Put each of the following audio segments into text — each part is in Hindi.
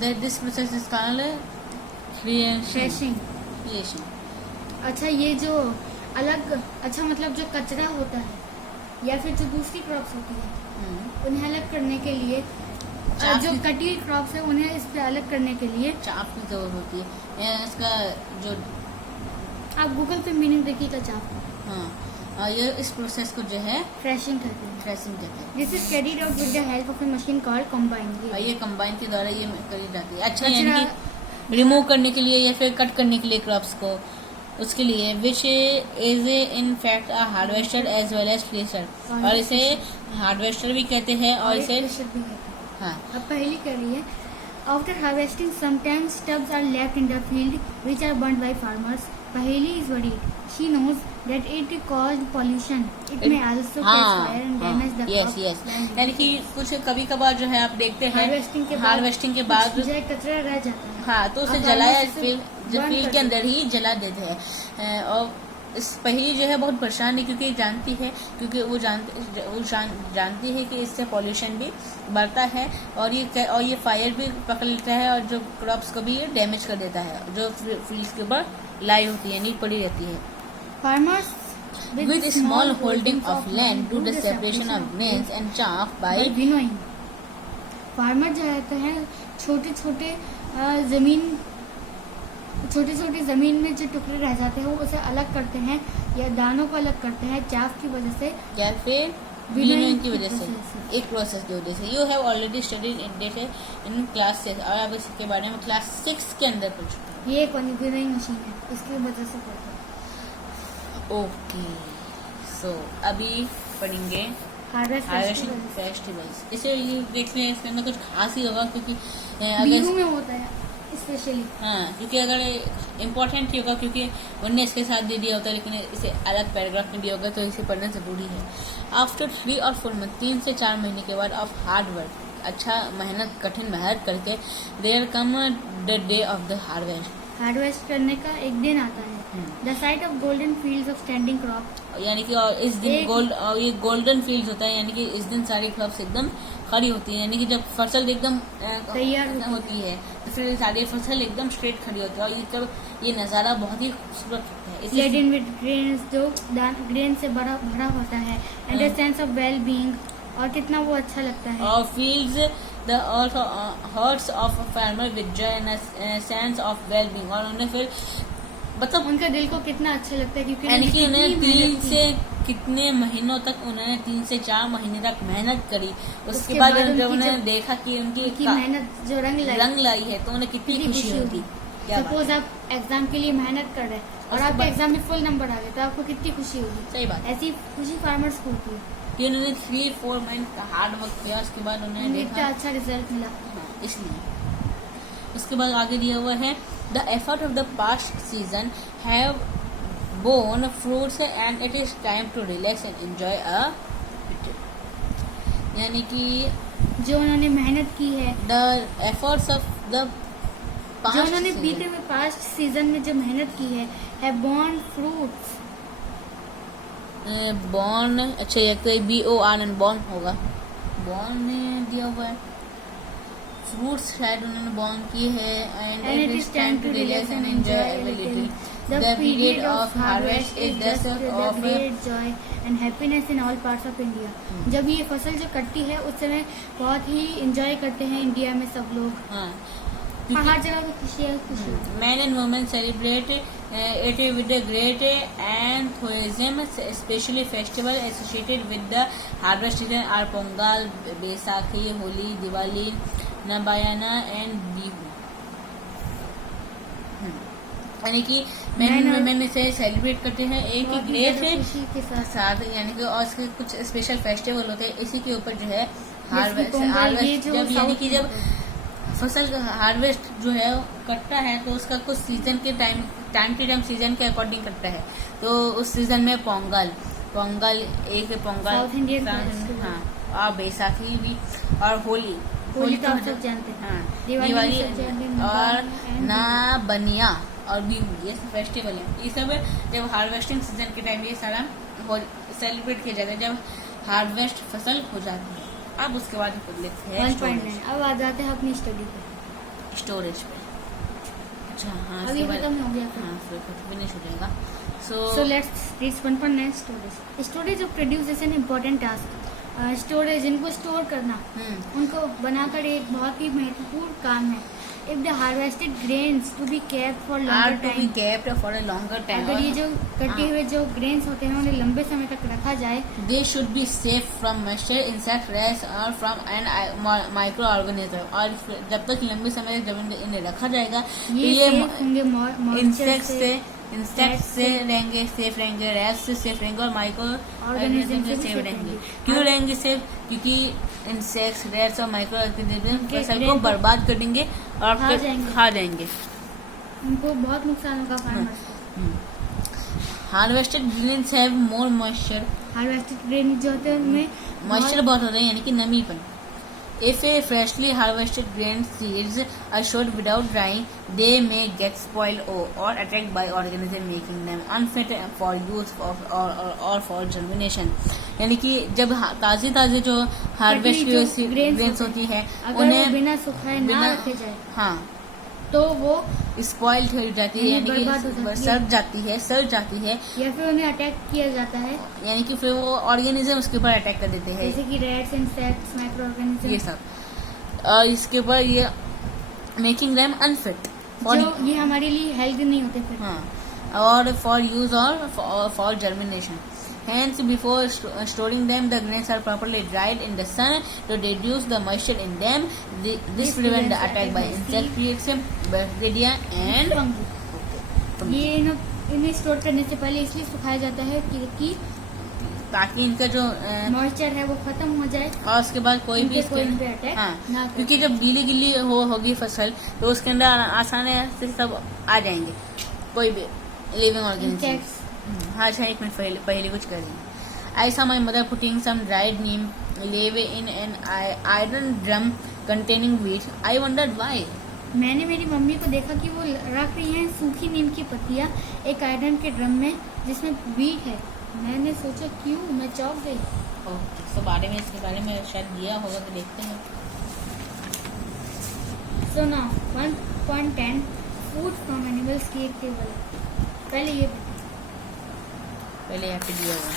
This process is called threshing. अच्छा, ये जो अलग, अच्छा मतलब जो कचरा होता है या फिर जो दूसरी क्रॉप्स होती है उन्हें अलग करने के लिए, जो कटी हुई क्रॉप्स है उन्हें इस पे अलग करने के लिए चाप की जरूरत होती है। इसका जो आप गूगल पे मीनिंग देखिएगा चाप। हाँ, और ये इस प्रोसेस को जो है थ्रेशिंग कहते हैं। थ्रेसिंग कहते हैं। This is carried out with the help of A machine called combine. और ये कंबाइन के द्वारा ये करी जाती है। अच्छा, यानी कि रिमूव करने के लिए या फिर कट करने के लिए क्रॉप्स को, उसके लिए which is in fact a harvester as well as thresher. और इसे हार्वेस्टर भी कहते हैं और इसे थ्रेशर भी कहते हैं। हाँ, अब पहली कह रही है, after harvesting sometimes stubs are left in the field which are burnt by farmers. Paheli is worried. She knows that it caused pollution. It may also catch fire and damage the crop. Yes, यानी कि कुछ कभी कभार जो है आप देखते हैं हार्वेस्टिंग के बाद जो कचरा रह जाता है, हाँ, तो उसे जलाया फील्ड के अंदर ही जला देते हैं। और इस पहली जो है बहुत परेशान है क्योंकि जानती है, क्योंकि वो जानती है कि इससे पॉल्यूशन भी बढ़ता है और ये फायर भी पकड़ लेता है और जो क्रॉप्स को भी ये डैमेज कर देता है जो फील्ड के ऊपर लाई होती है, नीड पड़ी रहती है। farmers With small holding of land do the separation of grains and chaff by winnowing. Farmer जो रहते हैं छोटे छोटे जमीन में जो टुकड़े रह जाते हैं वो उसे अलग करते हैं या दानों को अलग करते हैं चाफ की वजह से या फिर विनोइंग की वजह से, एक प्रोसेस की वजह से। You have already studied in class 6 और आप इसके बारे में क्लास 6 के अंदर पढ़ चुके हैं। ये एक विनोइंग मशीन है, इसकी वजह से करते हैं। ओके, सो अभी पढ़ेंगे हार्वेस्टिंग फेस्टिवल्स। इसे ये देखते हैं, इसके अंदर कुछ खास ही होगा क्योंकि बिहू में होता है स्पेशली। हाँ, क्योंकि अगर इम्पोर्टेंट ही होगा क्योंकि उनने इसके साथ दे दिया होता है, लेकिन इसे अलग पैराग्राफ में दिया होगा तो इसे पढ़ना जरूरी है। आफ्टर 3 और 4 मंथ, 3 से 4 महीने के बाद ऑफ हार्ड वर्क, अच्छा कठिन मेहनत करके, there come the day of the harvest करने का एक दिन आता है। The sight of golden fields of standing crop, यानी कि और इस दिन ये गोल्डन फील्ड होता है, यानी कि इस दिन सारी क्रॉप्स एकदम खड़ी होती है, यानी कि जब फसल एकदम तैयार होती है तो फिर सारी फसल एकदम स्ट्रेट खड़ी होती है और ये नज़ारा बहुत ही खूबसूरत होता है। लेडन विद ग्रेन्स, जो ग्रेन से भरा होता है, and the sense of well being, और कितना वो अच्छा लगता है। और feels the hearts of farmer with Joy and sense of well being, और उन्हें फिर मतलब उनका दिल को कितना अच्छा लगता है क्योंकि यानी कि उन्हें 3 से कितने महीनों तक, उन्होंने 3 से 4 महीने तक मेहनत करी, उसके बाद जब उन्होंने देखा कि उनकी मेहनत जो रंग लाई है तो उन्हें कितनी खुशी होती। सपोज आप एग्जाम के लिए मेहनत कर रहे हैं और आपके एग्जाम में फुल नंबर आ गए तो आपको कितनी खुशी होगी। सही बात, ऐसी खुशी फार्मर्स को होती है कि उन्होंने 3-4 महीने हार्ड वर्क किया, उसके बाद उन्होंने देखा अच्छा रिजल्ट मिला। इसलिए उसके बाद आगे दिया हुआ है, the effort of the past season have borne fruits and it is time to relax and enjoy a bit. यानी कि जो उन्होंने मेहनत की है, the efforts of the past, जो उन्होंने बीते हुए पास्ट सीजन में जो मेहनत की है borne fruits। born, अच्छा ये कोई BORN born होगा, born में दिया हुआ है, फ्रूट्स शायद उन्होंने बॉर्न की है, and it is time to relax and enjoy a little. The period of harvest is just of great joy and happiness in all parts of India. जब ये फसल जो कटती है उस समय बहुत ही एंजॉय करते हैं इंडिया में सब लोग। हाँ, हर जगह तो खुशी। Men and women celebrate it with a great enthusiasm, especially festival associated with the harvest season are Pongal, Baisakhi, Holi, Diwali, Nabayana and Bihu। यानी कि मैन वुमेन इसे सेलिब्रेट करते हैं एक ही ग्रेट के साथ, यानी कि और इसके कुछ स्पेशल फेस्टिवल होते हैं इसी के ऊपर जो है हार्वेस्ट जब, यानी कि जब फसल हार्वेस्ट जो है कटता है तो उसका कुछ सीजन के टाइम टू टाइम सीजन के अकॉर्डिंग कटता है, तो उस सीजन में पोंगल एक पोंगल, हाँ, और बैसाखी भी, और होली तो आप सब जानते हैं, हाँ, दिवाली और ना बनिया और बिहू, ये सब फेस्टिवल है। ये सब जब हार्वेस्टिंग सीजन के टाइम ये सारा सेलिब्रेट किया जाता है जब हार्वेस्ट फसल हो जाती है। अब उसके बाद लेते हैं अब आ जाते हैं अपनी स्टडी पे। स्टोरेज पे। अच्छा हाँ, अभी खत्म हो गया। हाँ फिर फिनिश हो जाएगा। So let's reach 1.9 storage. Storage of produces an important task. Storage, इनको स्टोर करना, उनको बनाकर एक बहुत ही महत्वपूर्ण काम है। If the harvested grains to be kept for longer time, अगर ये जो कटे हुए जो ग्रेन्स होते हैं उन्हें लंबे समय तक रखा जाए, they should be safe from moisture, insect, rats और from and micro organism। और जब तक लंबे समय तक जब इन्हें रखा जाएगा ये होंगे इंसेक्ट से रहेंगे, सेफ रहेंगे, रैट्स से सेफ रहेंगे और माइक्रो ऑर्गेनिज्म से सेफ रहेंगे। क्यों रहेंगे सेफ? क्योंकि इंसेक्ट्स, रैट्स और माइक्रो ऑर्गेनिज्म फसल को बर्बाद कर देंगे और खा जाएंगे। उनको बहुत नुकसान होगा फार्मर्स को। Harvested grains have more moisture. Harvested grain जो होते हैं उनमें मॉइस्चर बहुत होता है, यानी कि नमीपन। If a freshly harvested grain seeds are stored without drying, they may get spoiled or attacked by organisms, making them unfit for use or for germination। यानी कि जब ताज़ी जो हार्वेस्ट की ग्रेन्स होती है उन्हें बिना सुखाए ना रखे जाए, हाँ, तो वो स्पॉइल्ड हो जाती है, यानी कि सड़ जाती है या फिर उन्हें अटैक किया जाता है, यानी कि फिर वो ऑर्गेनिज्म उसके ऊपर अटैक कर देते हैं, जैसे कि रैट्स, इंसेक्ट्स, माइक्रो ऑर्गेनिज्म, ये सब। और इसके ऊपर ये मेकिंग देम अनफिट, ये हमारे लिए हेल्दी नहीं होते फिर, हाँ, और फॉर यूज और for germination. Hence, before storing them, the grains are properly dried in the sun to reduce the moisture in them. This prevents the attack by insects, bacteria and fungi। ये इन्हें स्टोर करने से पहले इसलिए सुखाया जाता है कि ताकि इनका जो मॉइस्चर है वो खत्म हो जाए और उसके बाद कोई भी अटैक ना, क्योंकि जब गीली होगी फसल तो उसके अंदर आसानी से सब आ जाएंगे, कोई भी लिविंग ऑर्गेनिज्म। हाँ अच्छा, एक मिनट पहले कुछ कर देंगे। I saw my mother putting some dried neem leaf in an iron drum containing wheat. I wondered why। मैंने मेरी मम्मी को देखा कि वो रख रही हैं सूखी नीम की पत्तियां एक आयरन के ड्रम में जिसमें व्हीट है। मैंने सोचा क्यों, मैं चौंक गई। इसके बारे में शायद दिया होगा तो देखते हैं। So now 1.10 food from animals की एक टेबल। पहले यहाँ पे दिया हुआ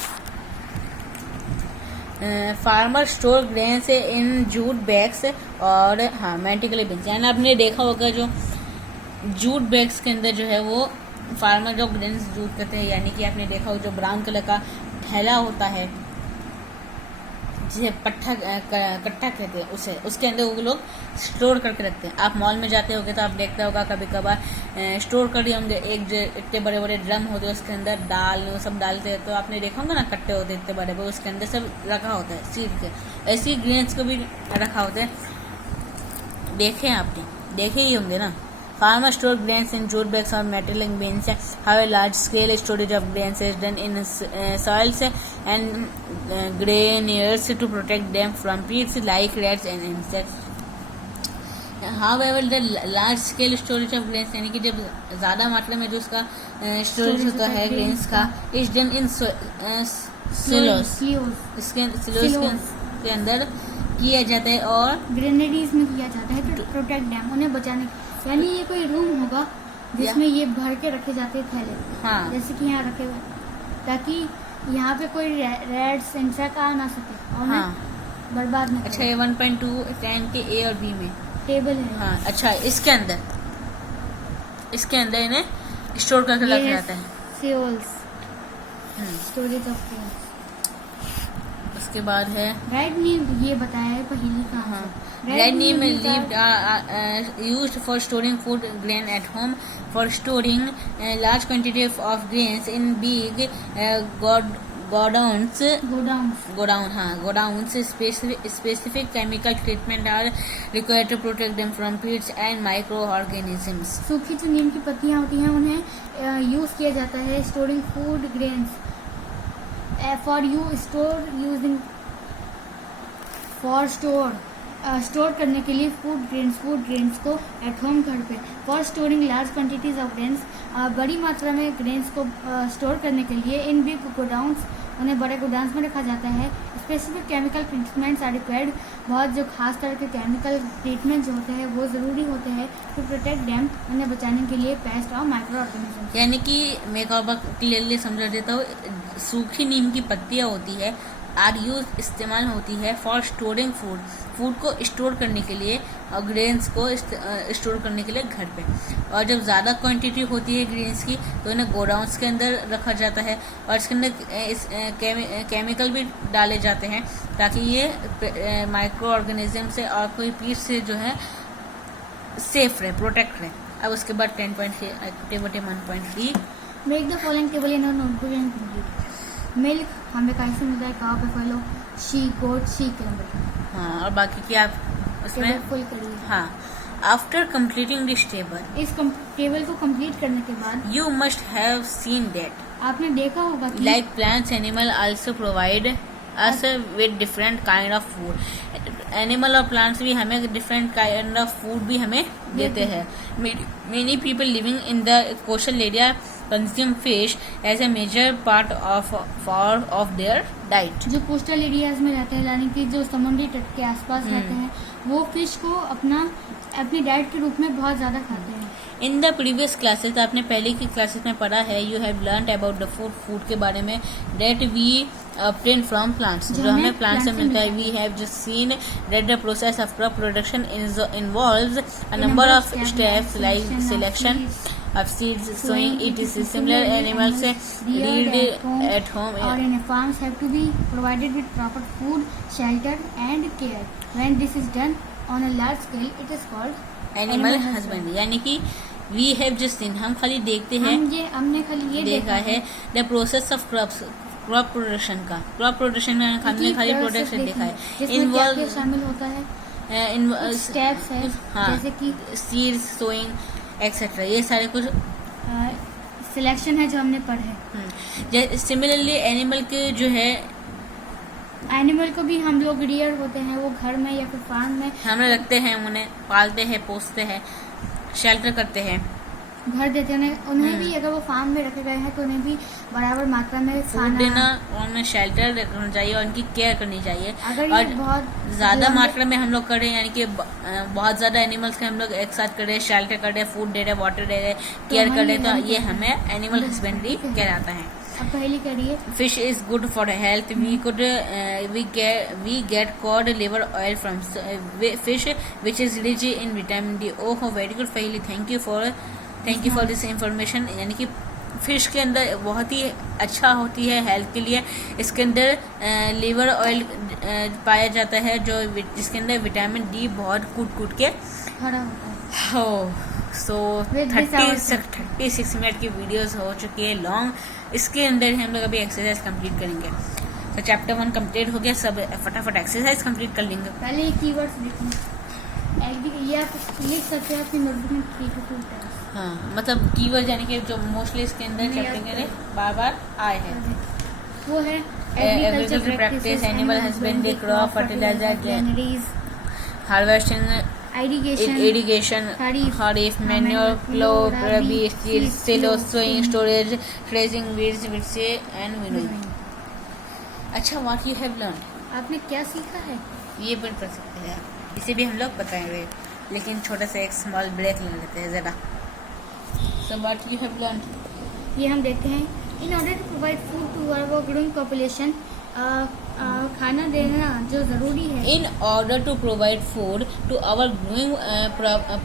farmer store grains in jute bags और हाँ मेंटिकली बिन्स, यानी आपने देखा होगा जो जूट बैग्स के अंदर जो है वो फार्मर जो ग्रेन्स जूट करते हैं, यानी कि आपने देखा होगा जो ब्राउन कलर का थैला होता है जिसे कट्टा कहते हैं, उसके अंदर वो लोग स्टोर करके रखते हैं। आप मॉल में जाते होगे तो आप देखते होगा कभी कभार स्टोर कर दिए होंगे, एक जो इतने बड़े बड़े ड्रम होते हैं उसके अंदर दाल वो सब डालते हैं, तो आपने देखा होगा ना कट्टे होते हैं इतने बड़े बड़े, उसके अंदर सब रखा होता है सीड के। ऐसे ही ग्रेन्स को भी रखा होता है, देखे ही होंगे ना। Farmers store grains in jute bags or metal bins. Have a large scale storage of grains is done in soils and granaries to protect them from pests like rats and insects। However, the large scale storage of grains, यानी कि जब ज़्यादा मात्रा में जो उसका स्टोरेज होता है ग्रेन्स का, is done in silos के अंदर किया जाता है और ग्रेनरीज में किया जाता है to protect them, उन्हें बचाने। यानी ये कोई रूम होगा जिसमें ये भर के रखे जाते थैले, हाँ, जैसे कि यहाँ रखे हुए, ताकि यहाँ पे कोई रैट्स इंसेक्ट आ ना सके और हाँ, बर्बाद ना। अच्छा, ये 1.2 टैंक के ए और बी में टेबल है, हाँ। अच्छा, इसके अंदर इन्हें स्टोर करके रखा जाता है। Fuels, storage of fuels. उसके बाद है रेड नीम, ये बताया है पहली का। हाँ, red neem leaves are used for storing food grain at home, for storing large quantity of grains in big godowns. Specific chemical treatment are required to protect them from pests and microorganisms. सूखी जो नीम की पत्तियां होती हैं उन्हें यूज किया जाता है स्टोरिंग फूड ग्रेन्स स्टोर करने के लिए फूड ग्रेन्स को एट होम घर पे। For storing large quantities of grains, बड़ी मात्रा में ग्रेन्स को स्टोर करने के लिए इन बिग गोडाउन्स उन्हें बड़े गोडाउन्स में रखा जाता है। Specific chemical treatments are required, बहुत जो खास तरह के केमिकल ट्रीटमेंट जो होते हैं वो ज़रूरी होते हैं टू प्रोटेक्ट डैम, उन्हें बचाने के लिए पेस्ट और माइक्रो ऑर्गेनिज्म। यानी कि मैं एक और क्लियरली समझा देता हूँ, सूखी नीम की पत्तियाँ होती है आर यूज इस्तेमाल होती है फॉर स्टोरिंग फूड, फूड को स्टोर करने के लिए और ग्रेन्स को स्टोर करने के लिए घर पे। और जब ज़्यादा क्वांटिटी होती है ग्रेन्स की तो इन्हें गोडाउंस के अंदर रखा जाता है और इसके अंदर केमिकल भी डाले जाते हैं ताकि ये माइक्रो ऑर्गेनिज्म से और कोई पीस से जो है सेफ रहे, प्रोटेक्ट रहे। अब उसके बाद 10.3 make the following table in notebook and complete. Milk हमें कहीं से मिलता है, काउ, बफेलो, शीप, गोट, शीप, कैमल। हाँ, और बाकी की आप उसमें फुल करिए। हाँ, आफ्टर कंप्लीटिंग दिस टेबल, इस टेबल को कंप्लीट करने के बाद you must have seen that आपने देखा होगा कि like plants animal also provide us with different kind of food. Animal और प्लांट्स भी हमें डिफरेंट काइंड ऑफ फूड भी हमें देते हैं। Many people living in the coastal area consume fish as a major part of their diet. जो कोस्टल एरियाज में रहते हैं, यानी कि जो समुद्री तट के आसपास रहते हैं, वो फिश को अपनी डाइट के रूप में बहुत ज्यादा खाते हैं। इन द प्रीवियस क्लासेस, आपने पहले की क्लासेस में पढ़ा है, you have learn about the food के बारे में that we obtained from plants, जो हमें प्लांट से मिलता है। We have just seen that the process of crop production involves a number of steps like selection of seeds, sowing, etc. Similar animals reared at home or in a farms have to be provided with proper food, shelter and care. When this is done on a large scale, it is called animal husbandry. यानी कि वी हैव जस्ट सीन, हम खाली देखते हैं, हमने खाली ये देखा है the process of crop production का। क्रॉप प्रोडक्शन में हमने खाली प्रोडक्शन देखा है। इन्वॉल्व शामिल होता है, स्टेप्स है, हाँ, जैसे कि सीड्स, सोइंग एक्सेट्रा, ये सारे कुछ सिलेक्शन है जो हमने पढ़े। सिमिलरली एनिमल के जो है, एनिमल को भी हम लोग रियर होते हैं, वो घर में या फिर फार्म में हम रखते हैं, उन्हें पालते हैं, पोसते हैं, शेल्टर करते हैं, घर देते हैं उन्हें भी। अगर वो फार्म में रखे गए हैं तो उन्हें भी बराबर मात्रा में फूड देना, उन्हें शेल्टर रखना चाहिए और उनकी केयर करनी चाहिए। अगर और बहुत ज्यादा मात्रा में हम लोग करें, यानी कि बहुत ज्यादा एनिमल्स के हम लोग एक साथ करें, शेल्टर करें, फूड दे रहे, वाटर दे रहे, केयर करें, तो ये हमें एनिमल हस्बेंड्री कहलाता है। अब पहली करिए, fish is good for health. We get cod liver oil from fish which is rich in vitamin D. Oh very good पहली, thank you for this information. यानी कि फिश के अंदर बहुत ही अच्छा होती है हेल्थ के लिए। इसके अंदर लिवर ऑयल पाया जाता है जो जिसके अंदर विटामिन डी बहुत कूट के भरा होता है। हो सो 36 मिनट की वीडियोस हो चुकी है लॉन्ग। इसके अंदर हम लोग अभी एक्सरसाइज कंप्लीट करेंगे। तो चैप्टर 1 कंप्लीट हो गया, सब फटाफट एक्सरसाइज कंप्लीट कर लेंगे। पहले ये कीवर्ड्स लिखना, ये आप लिख सकते हैं अपनी नोटबुक में 3 to 4 टाइम्स। हाँ, मतलब कीवर्ड यानी कि जो मोस्टली इसके अंदर चैप्टर के बार बार आए हैं, वो है agriculture practice, animal husbandry, crop, fertilizer, granaries, harvesting, irrigation, kharif, manure, plough, rabi, silo, sowing, storage, threshing, weeds, विड्से एंड विनोइंग। अच्छा, व्हाट यू हैव लर्न, आपने क्या सीखा है? ये भी पढ़ सकते हैं, इसे भी हम लोग बताएंगे, लेकिन छोटा सा एक स्मॉल ब्रेक ले लेते हैं ज़रा। So what you have learned? ये हम देखते हैं, in order to provide food to our growing population, खाना देना जो ज़रूरी है। In order to provide food to our growing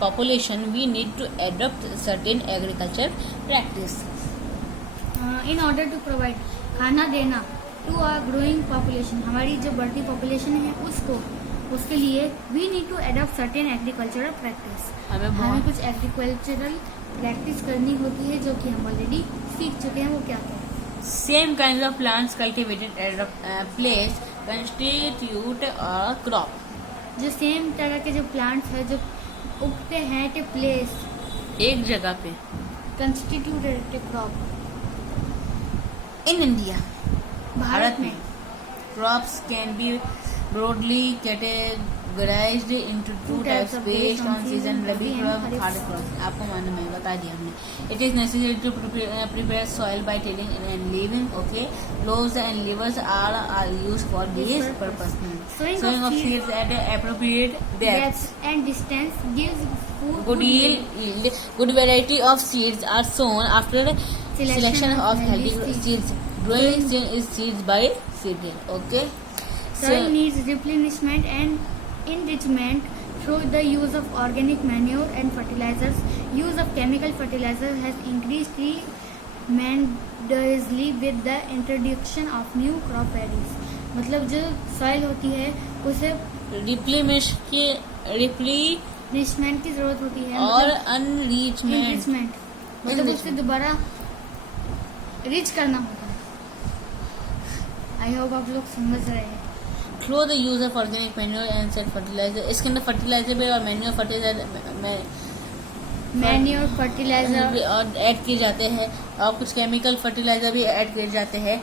population, we need to adopt certain agriculture practice. In order to provide खाना देना to our growing population, हमारी जो बढ़ती पॉपुलेशन है उसके लिए we need to adopt certain agricultural practice. हमें कुछ एग्रीकल्चरल प्रैक्टिस करनी होती है जो कि हम ऑलरेडी सीख चुके हैं। वो क्या है? Same kind of plants cultivated at a place constitute a crop. जो सेम तरह के जो प्लांट्स है जो उगते हैं एट ए प्लेस, एक जगह पे, constitute at a crop. In India, भारत में crops can be broadly categorized into two types based on season, rabi crop, kharif crop. आपको मालूम है, बता दिया हमने. It is necessary to prepare soil by tilling and leaving. Okay, loaves and levers are used for this purpose. Sowing of seeds at appropriate depth and distance gives food good yield. Good variety of seeds are sown after selection of healthy seeds. Growing is seeds by seedling. Okay. Soil needs replenishment and enrichment through the use of organic manure and fertilizers. Use of chemical fertilizers has increased tremendously with the introduction of new crop varieties. मतलब जो सॉइल होती है उसे रिप्लेनिशमेंट की जरूरत होती है और अनरिचमेंट मतलब उसे दोबारा रिच करना होता है. आई होप आप लोग समझ रहे हैं. Through the use of organic manure and set fertiliser. इसके अंदर फर्टिलाइजर भी और मैन्योर फर्टिलाइजर भी और ऐड किए जाते हैं और कुछ केमिकल फर्टिलाइजर भी ऐड किए जाते हैं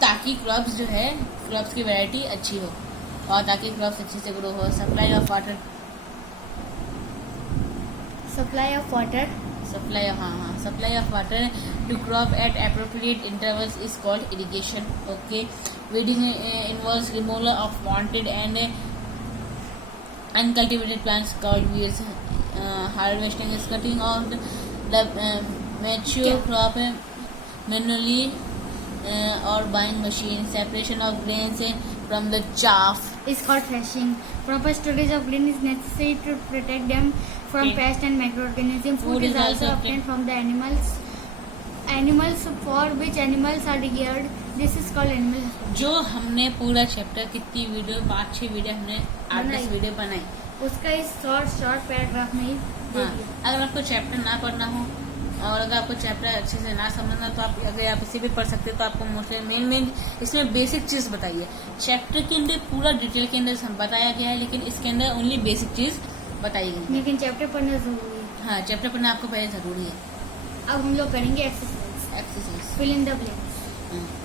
ताकि क्रॉप्स जो है क्रॉप्स की वैरायटी अच्छी हो और ताकि क्रॉप्स अच्छे से ग्रो हो. Supply of water to crop at appropriate intervals is called irrigation. Okay, weeding involves removal of wanted and uncultivated plants called weeds. Harvesting is cutting off the mature crop manually or buying machine. Separation of grains from the chaff is called threshing. Proper storage of grain is necessary to protect them from pests and microorganisms. Food is also obtained from the animals for which animals are reared. This is called animal husbandry. जो हमने पूरा चैप्टर कितनी वीडियो 5-6 वीडियो हमने 8-10 वीडियो बनाई उसका इस शॉर्ट पैराग्राफ में ही दे दिया. अगर आपको चैप्टर ना पढ़ना हो और अगर आपको चैप्टर अच्छे से ना समझना तो आप अगर आप इसे भी पढ़ सकते हो तो आपको मोस्टली मेन इसमें बेसिक चीज बताइए. चैप्टर के अंदर पूरा डिटेल के अंदर बताया गया है लेकिन इसके अंदर ओनली बेसिक चीज बताई गई है. लेकिन चैप्टर पढ़ना जरूरी है. हाँ, चैप्टर पढ़ना आपको पहले जरूरी है. अब हम लोग करेंगे exercise fill in the blanks.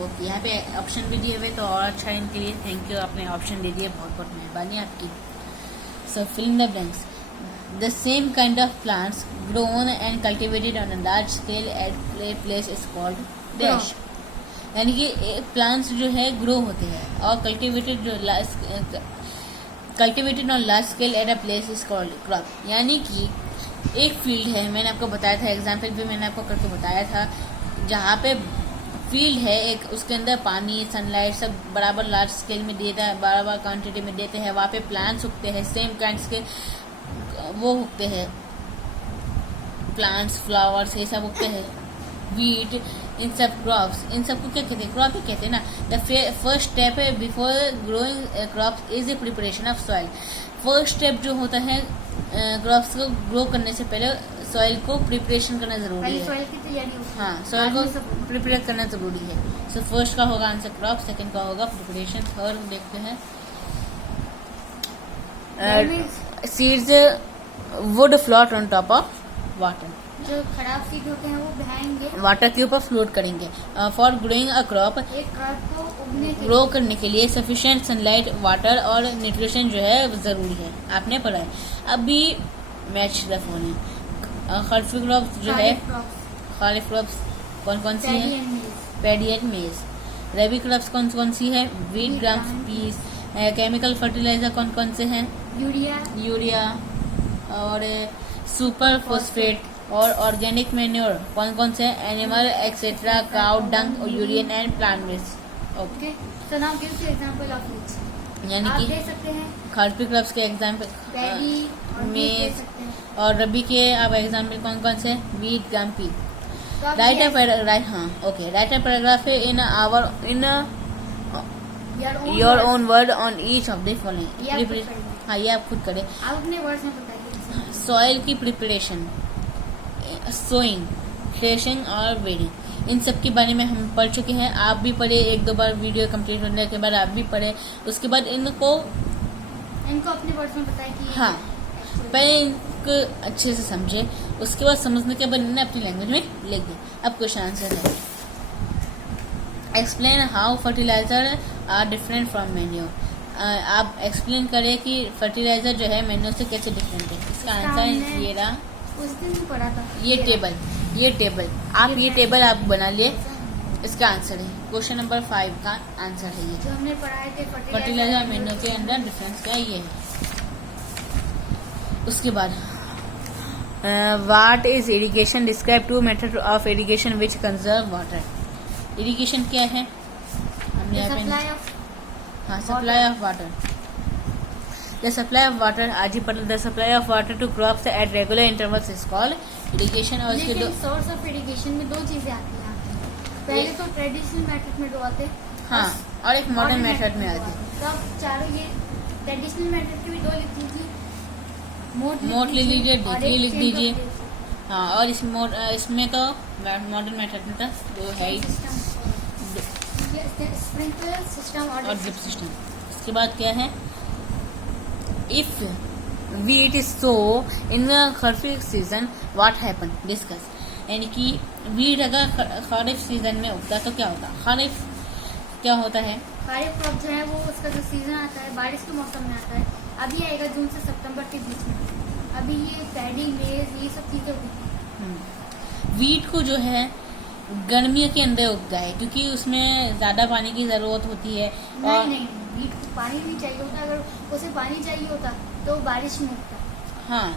Okay, यहाँ पे ऑप्शन भी दिए हुए तो और अच्छा है इनके लिए. थैंक यू, आपने ऑप्शन दे दिए, बहुत बहुत मेहरबानी आपकी. So fill in the blanks. The same kind of plants grown and cultivated on a large scale at a place is called dash. यानी कि प्लांट्स जो है ग्रो होते हैं और cultivated on large scale at a place is called crop. यानी कि एक फील्ड है, मैंने आपको बताया था, एग्जाम्पल भी मैंने आपको करके बताया था, जहाँ पे फील्ड है एक, उसके अंदर पानी सनलाइट सब बराबर लार्ज स्केल में देता है, बराबर क्वांटिटी में देते हैं. वहाँ पे प्लांट्स उगते हैं, सेम काइंड्स के वो उगते हैं, प्लांट्स फ्लावर्स ये सब उगते हैं, वीट, इन सब क्रॉप्स. इन सब को क्या कहते हैं? क्रॉप ही कहते हैं ना. The first step before growing crops is the preparation of soil. First step जो होता है क्रॉप्स को ग्रो करने से पहले सॉइल को प्रिपरेशन करना जरूरी है. सॉइल की तैयारी. हाँ, सॉइल को प्रिपेयर करना जरूरी है. सो फर्स्ट का होगा आंसर क्रॉप, सेकंड का होगा प्रिपरेशन, थर्ड देखते हैं seeds would float on top of water. जो खराब सीड होते हैं वो बहाएंगे, वाटर के ऊपर फ्लोट करेंगे. फॉर ग्रोइंग अ क्रॉप, एक क्रॉप को उगने के ग्रो करने के लिए सफिशिएंट सनलाइट, वाटर और न्यूट्रिशन जो है वो जरूरी है. आपने पढ़ा है. अभी मैच द फोन है. खरीफ क्रॉप जो है, खरीफ क्रॉप्स कौन कौन सी है? पैडी एंड मेज. रबी क्रॉप्स कौन कौन सी है? Wheat, grams, peas. Chemical fertiliser कौन कौन से हैं? यूरिया और सुपर फॉस्फेट. और ऑर्गेनिक मैन्योर कौन कौन से? Animal excreta, cow dung, urine and plant waste. Okay, so now give the example of each. यानी कि दे सकते हैं खरीफ क्रॉप्स के एग्जांपल, मेज और रबी के आप एग्जांपल कौन कौन से? Wheat, gram, P. Right a paragraph in your own word on each of the following. हाँ, ये आप खुद करें. आप अपने वर्ड्स में बताइए. सॉइल की प्रिपरेशन, सोइंग, थ्रेशिंग और वेडिंग, इन सब के बारे में हम पढ़ चुके हैं. आप भी पढ़े, 1-2 बार वीडियो कंप्लीट होने के बाद आप भी पढ़े. उसके बाद इनको अपने वर्ड्स में बताएं कि हाँ, पहले इनको अच्छे से समझे, उसके बाद समझने के बाद इन्हें अपनी लैंग्वेज में लिख दे. अब क्वेश्चन आंसर है. Explain how fertiliser are different from manure. आप एक्सप्लेन करें कि फर्टिलाइजर जो है मेन्यू से कैसे डिफरेंट है। इसका आंसर ये रहा, उस दिन भी पढ़ा था। ये टेबल आप ये टेबल आप बना लिए, इसका आंसर है क्वेश्चन नंबर 5 का आंसर है ये जो हमने पढ़ाए थे फर्टिलाइजर मेन्यू के अंदर डिफरेंस क्या ये है। उसके बाद what is irrigation, describe 2 method of irrigation which conserve water. Irrigation क्या है, हमने यहाँ पे supply of water. The supply of water, आज ही पढ़, the supply of water to crops at regular intervals is called irrigation. और इसके दो सोर्स ऑफ इरिगेशन में 2 चीजें आती हैं। पहले तो ट्रेडिशनल मेथड में डुबाते, हाँ, और एक मॉडर्न मेथड में आती है। तब चारों ये ट्रेडिशनल मेथड की भी 2 लिख लीजिए, मोट लिख लीजिए, डीपली लिख दीजिए, हाँ, और इसमें तो मॉडर्न मेथड में था वो है ही स्प्रिंकलर सिस्टम और ड्रिप सिस्टम। इसके बाद क्या है, if wheat is so in the kharif season what happen, discuss. यानी कि वीट अगर खरीफ सीजन में उगता तो क्या होता, खरीफ क्या होता है, खरीफ क्रॉप जो है वो उसका जो सीजन आता है बारिश के मौसम में आता है, अभी आएगा जून से सितंबर के बीच में। अभी ये पैडी मेज ये सब चीजें उगती हैं। वीट को जो है गर्मियों के अंदर उगता है क्योंकि उसमें ज्यादा पानी की जरूरत होती है। और नहीं, वीट को पानी नहीं चाहिए होता, अगर उसे पानी चाहिए होता तो बारिश में उगता। हाँ,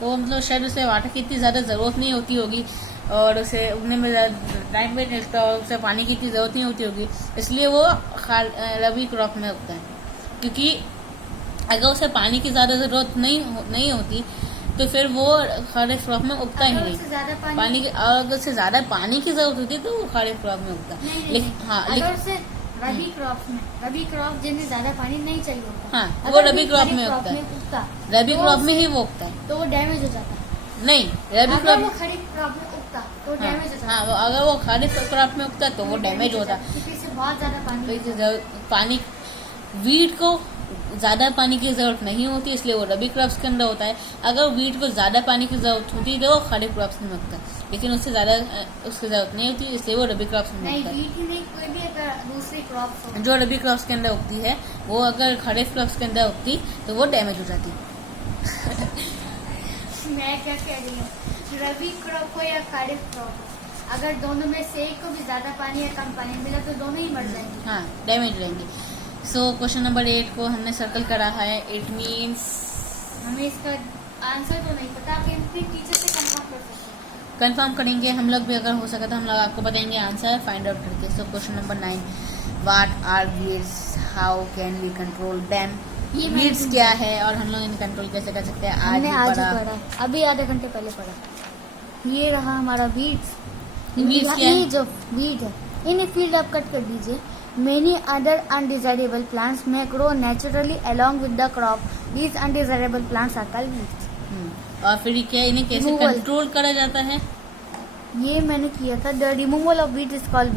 तो मतलब शायद उसे वाटर की इतनी ज्यादा जरूरत नहीं होती होगी और उसे उगने में टाइम भी लगता है और उसे पानी की इतनी जरूरत नहीं होती होगी, इसलिए वो रबी क्रॉप में उगता है। क्योंकि अगर उसे पानी की ज्यादा जरूरत नहीं होती तो फिर वो खरीफ क्रॉप में उगता ही नहीं। पानी की अगर उसे ज्यादा पानी की जरूरत होती तो वो खरीफ क्रॉप में उगता। अगर उसे रबी क्रॉप जिन्हें ज्यादा पानी नहीं चाहिए होता, हाँ, वो रबी क्रॉप में उगता है, रबी क्रॉप में ही वो उगता है, तो वो डैमेज हो जाता है। नहीं, रबी क्रॉप वो खरीफ क्रॉप में उगता तो डैमेज हो जाता। हाँ, अगर वो खरीफ क्रॉप में उगता तो वो डैमेज होता क्योंकि इसे बहुत ज्यादा पानी वीट को ज्यादा पानी की जरूरत नहीं होती, इसलिए वो रबी क्रॉप्स के अंदर होता है। अगर वीट को ज्यादा पानी की जरूरत होती तो वो खरीफ क्रॉप्स में उगता है, लेकिन उससे ज्यादा उसकी जरूरत नहीं होती, इसलिए वो रबी क्रॉप्स में उगता है। कोई भी अगर दूसरी क्रॉप जो रबी क्रॉप्स के अंदर उगती है वो अगर खरीफ क्रॉप्स के अंदर उगती तो वो डैमेज हो जाती। मैं क्या कह रही हूँ, रबी क्रॉप हो या खरीफ क्रॉप, अगर दोनों में से एक को भी ज्यादा पानी या कम पानी मिला तो दोनों ही मर जाएंगे, हाँ, डैमेज रहेंगे। सो क्वेश्चन नंबर 8 को हमने सर्कल करा है। इट मीन्स हमें इसका आंसर तो नहीं पता, आप अपने टीचर से कंफर्म कर सकते हैं। कंफर्म करेंगे हम लोग भी, अगर हो सका तो हम लोग आपको बताएंगे आंसर फाइंड आउट करके। So question number 9, what are weeds, how can we control them. Weeds क्या है और हम लोग इन्हें कंट्रोल कैसे कर सकते हैं, आज पढ़ा, अभी आधे घंटे पहले पढ़ा। ये रहा हमारा वीड्स। ये जो वीड है इन्हें फील्ड आप कट कर दीजिए। Many other undesirable plants may grow naturally along with the crop. These undesirable plants are called weeds. और फिर क्या इन्हें कैसे कंट्रोल करा जाता है, ये मैंने किया था। The removal of weeds is called